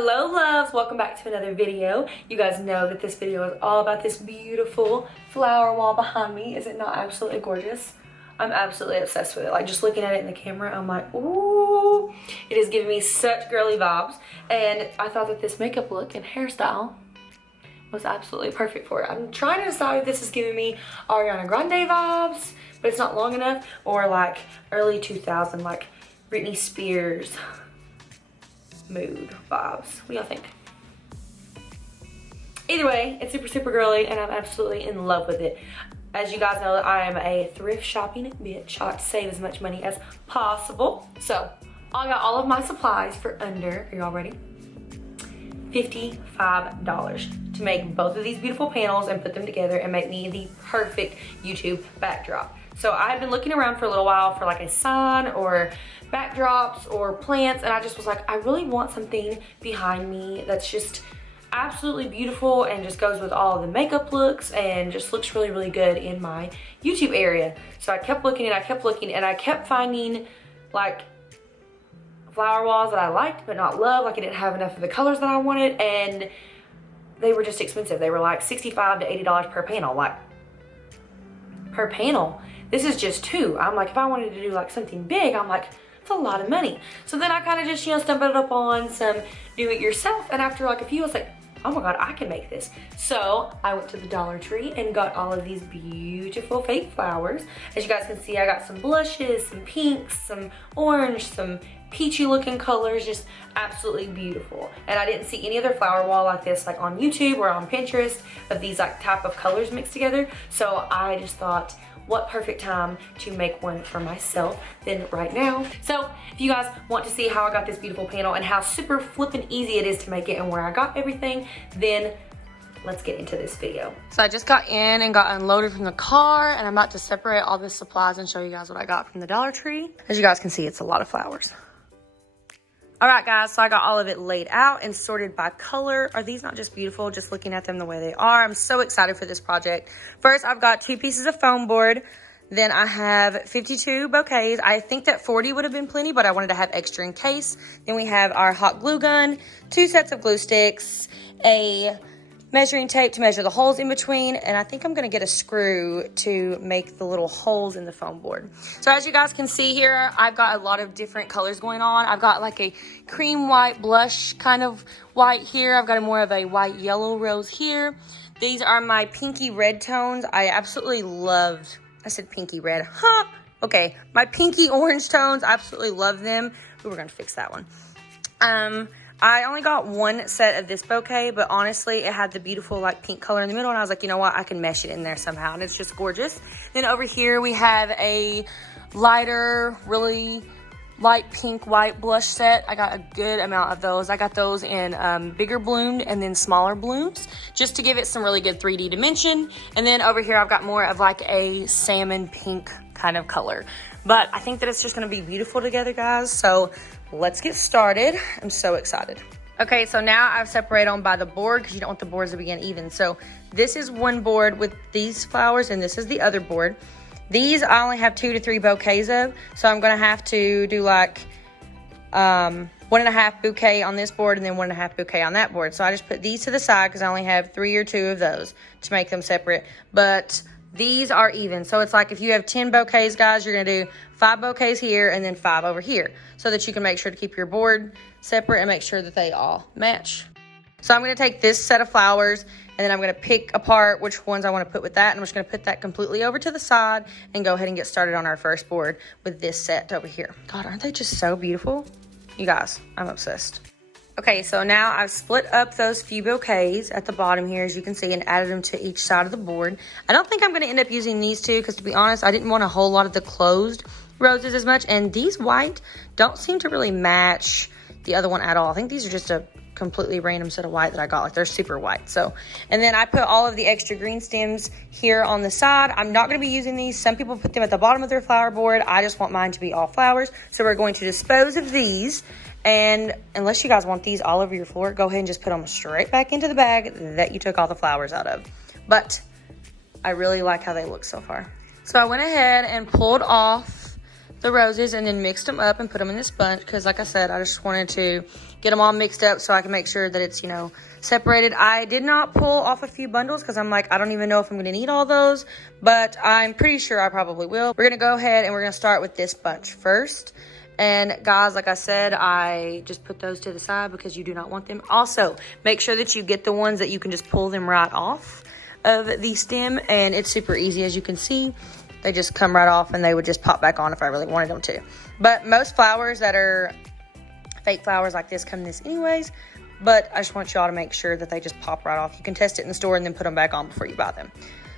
Hello loves, welcome back to another video. You guys know that this video is all about this beautiful flower wall behind me. Is it not absolutely gorgeous? I'm absolutely obsessed with it. Like, just looking at it in the camera, I'm like, ooh, it is giving me such girly vibes. And I thought that this makeup look and hairstyle was absolutely perfect for it. I'm trying to decide if this is giving me Ariana Grande vibes, but it's not long enough, or like early 2000, like Britney Spears mood vibes. What do y'all think? Either way, it's super girly and I'm absolutely in love with it. As you guys know, I am a thrift shopping bitch. I like to save as much money as possible. So I got all of my supplies for under, are y'all ready? $55 to make both of these beautiful panels and put them together and make me the perfect YouTube backdrop. So I had been looking around for a little while for like a sign or backdrops or plants, and I just was like, I really want something behind me that's just absolutely beautiful and just goes with all of the makeup looks and just looks really good in my YouTube area. So I kept looking and I kept looking and I kept finding like flower walls that I liked but not love. Like, I didn't have enough of the colors that I wanted and they were just expensive. They were like $65 to $80 per panel. Like, per panel. This is just two. I'm like, if I wanted to do like something big, I'm like, it's a lot of money. So then I kind of just, stumbled up on some do it yourself. And after like a few, I was like, oh my God, I can make this. So I went to the Dollar Tree and got all of these beautiful fake flowers. As you guys can see, I got some blushes, some pinks, some orange, some peachy looking colors, just absolutely beautiful. And I didn't see any other flower wall like this like on YouTube or on Pinterest of these like type of colors mixed together. So I just thought, what perfect time to make one for myself than right now. So if you guys want to see how I got this beautiful panel and how super flippin' easy it is to make it and where I got everything, then let's get into this video. So I just got in and got unloaded from the car and I'm about to separate all the supplies and show you guys what I got from the Dollar Tree. As you guys can see, it's a lot of flowers. All right, guys, so I got all of it laid out and sorted by color. Are these not just beautiful, just looking at them the way they are? I'm so excited for this project. First, I've got 2 pieces of foam board. Then I have 52 bouquets. I think that 40 would have been plenty, but I wanted to have extra in case. Then we have our hot glue gun, 2 sets of glue sticks, a measuring tape to measure the holes in between, and I think I'm gonna get a screw to make the little holes in the foam board. So as you guys can see here, I've got a lot of different colors going on. I've got like a cream white blush kind of white here. I've got more of a white yellow rose here. These are my pinky red tones. I absolutely loved, I said pinky red, huh? Okay, my pinky orange tones, I absolutely love them. Ooh, we're gonna fix that one. I only got 1 set of this bouquet, but honestly, it had the beautiful like pink color in the middle, and I was like, you know what, I can mesh it in there somehow, and it's just gorgeous. Then over here, we have a lighter, really light pink white blush set. I got a good amount of those. I got those in bigger bloomed and then smaller blooms, just to give it some really good 3D dimension. And then over here, I've got more of like a salmon pink kind of color. But I think that it's just gonna be beautiful together, guys. So let's get started. I'm so excited. Okay, so now I've separated them by the board because you don't want the boards to be uneven. So this is one board with these flowers and this is the other board. These I only have 2 to 3 bouquets of, so I'm gonna have to do like 1.5 bouquet on this board and then 1.5 bouquet on that board. So I just put these to the side because I only have 3 or 2 of those to make them separate. But these are even. So it's like if you have 10 bouquets, guys, you're gonna do 5 bouquets here and then 5 over here so that you can make sure to keep your board separate and make sure that they all match. So I'm gonna take this set of flowers and then I'm gonna pick apart which ones I wanna put with that. And I'm just gonna put that completely over to the side and go ahead and get started on our first board with this set over here. God, aren't they just so beautiful? You guys, I'm obsessed. Okay, so now I've split up those few bouquets at the bottom here, as you can see, and added them to each side of the board. I don't think I'm gonna end up using these 2 because, to be honest, I didn't want a whole lot of the closed roses as much, and these white don't seem to really match the other one at all. I think these are just a completely random set of white that I got, like they're super white. So, and then I put all of the extra green stems here on the side. I'm not gonna be using these. Some people put them at the bottom of their flower board. I just want mine to be all flowers. So we're going to dispose of these. And unless you guys want these all over your floor, go ahead and just put them straight back into the bag that you took all the flowers out of. But I really like how they look so far. So I went ahead and pulled off the roses and then mixed them up and put them in this bunch because, like I said, I just wanted to get them all mixed up so I can make sure that it's, you know, separated. I did not pull off a few bundles because I'm like, I don't even know if I'm going to need all those, but I'm pretty sure I probably will. We're going to go ahead and we're going to start with this bunch first. And guys, like I said, I just put those to the side because you do not want them. Also, make sure that you get the ones that you can just pull them right off of the stem, and it's super easy. As you can see, they just come right off and they would just pop back on if I really wanted them to. But most flowers that are fake flowers like this come in this anyways, but I just want y'all to make sure that they just pop right off. You can test it in the store and then put them back on before you buy them.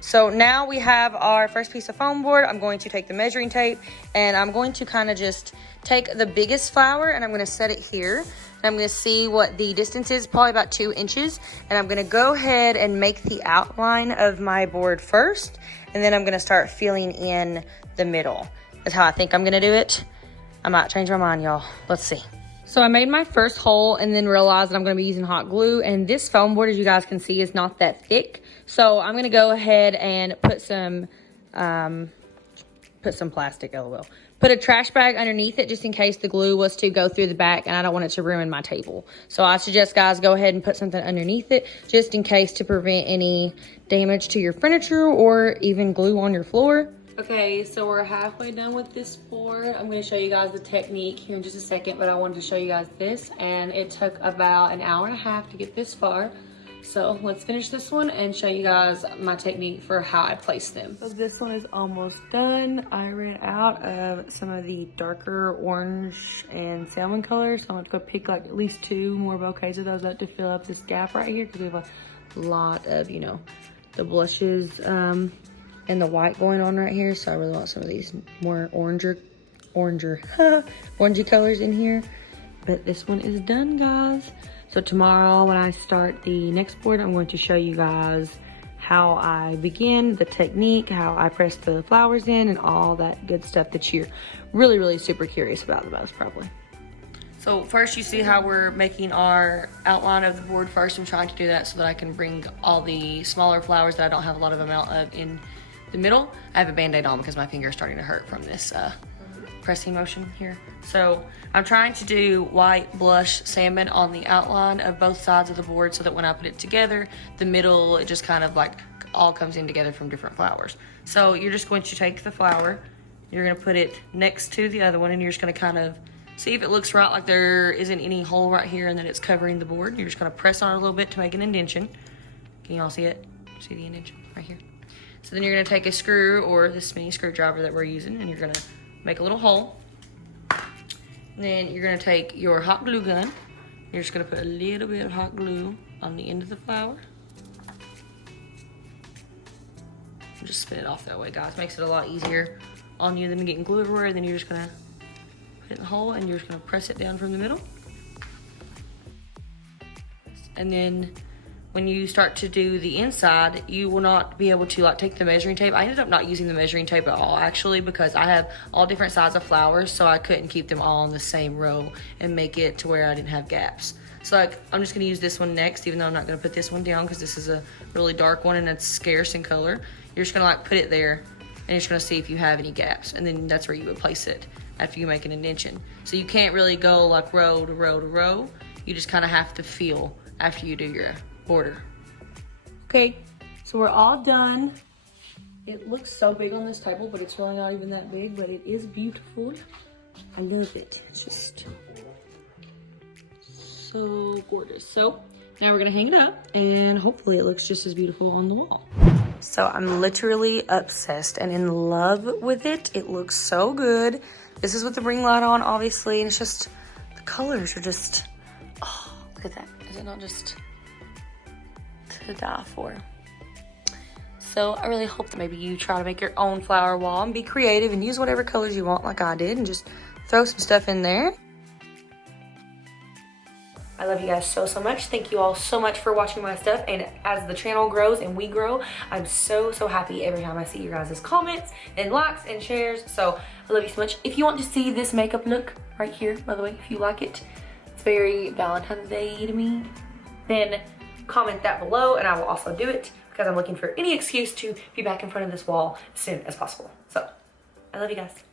So now we have our first piece of foam board. I'm going to take the measuring tape and I'm going to kind of just take the biggest flower and I'm going to set it here. And I'm going to see what the distance is, probably about 2 inches. And I'm going to go ahead and make the outline of my board first. And then I'm going to start filling in the middle. That's how I think I'm going to do it. I might change my mind, y'all. Let's see. So I made my first hole and then realized that I'm going to be using hot glue. And this foam board, as you guys can see, is not that thick. So I'm going to go ahead and put some plastic, LOL. Put a trash bag underneath it just in case the glue was to go through the back and I don't want it to ruin my table. So I suggest, guys, go ahead and put something underneath it just in case, to prevent any damage to your furniture or even glue on your floor. Okay, so we're halfway done with this board. I'm going to show you guys the technique here in just a second, but I wanted to show you guys this, and it took about an hour and a half to get this far. So let's finish this one and show you guys my technique for how I place them. So this one is almost done. I ran out of some of the darker orange and salmon colors, so I'm going to go pick like at least 2 more bouquets of those up to fill up this gap right here, because we have a lot of, you know, the blushes and the white going on right here. So I really want some of these more orangey colors in here. But this one is done, guys. So tomorrow when I start the next board, I'm going to show you guys how I begin, the technique, how I press the flowers in, and all that good stuff that you're really, really super curious about the most, probably. So first, you see how we're making our outline of the board first. I'm trying to do that so that I can bring all the smaller flowers that I don't have a lot of amount of in the middle. I have a band-aid on because my finger is starting to hurt from this pressing motion here. So I'm trying to do white blush salmon on the outline of both sides of the board so that when I put it together, the middle, it just kind of like all comes in together from different flowers. So you're just going to take the flower, you're going to put it next to the other one, and you're just going to kind of see if it looks right, like there isn't any hole right here and that it's covering the board. You're just going to press on it a little bit to make an indentation. Can you all see it? See the indentation right here? So then you're going to take a screw or this mini screwdriver that we're using, and you're going to make a little hole. Then you're going to take your hot glue gun. You're just going to put a little bit of hot glue on the end of the flower. And just spin it off that way, guys. Makes it a lot easier on you than getting glue everywhere. Then you're just going to put it in the hole and you're just going to press it down from the middle. And then when you start to do the inside, you will not be able to like take the measuring tape. I ended up not using the measuring tape at all, actually, because I have all different sizes of flowers, so I couldn't keep them all in the same row and make it to where I didn't have gaps. So like, I'm just gonna use this one next, even though I'm not gonna put this one down because this is a really dark one and it's scarce in color. You're just gonna like put it there and you're just gonna see if you have any gaps, and then that's where you would place it after you make an indentation. So you can't really go like row to row to row. You just kind of have to feel after you do your border. Okay, so we're all done. It looks so big on this table, but it's really not even that big, but it is beautiful. I love it. It's just so gorgeous. So now we're gonna hang it up and hopefully it looks just as beautiful on the wall. So I'm literally obsessed and in love with it. It looks so good. This is with the ring light on, obviously, and it's just, the colors are just, oh, look at that. Is it not just to die for? So I really hope that maybe you try to make your own flower wall and be creative and use whatever colors you want like I did and just throw some stuff in there. I love you guys so much. Thank you all so much for watching my stuff, and as the channel grows and we grow, I'm so happy every time I see your guys' comments and likes and shares. So I love you so much. If you want to see this makeup look right here, by the way, if you like it, it's very Valentine's Day to me, then comment that below and I will also do it, because I'm looking for any excuse to be back in front of this wall as soon as possible. So I love you guys.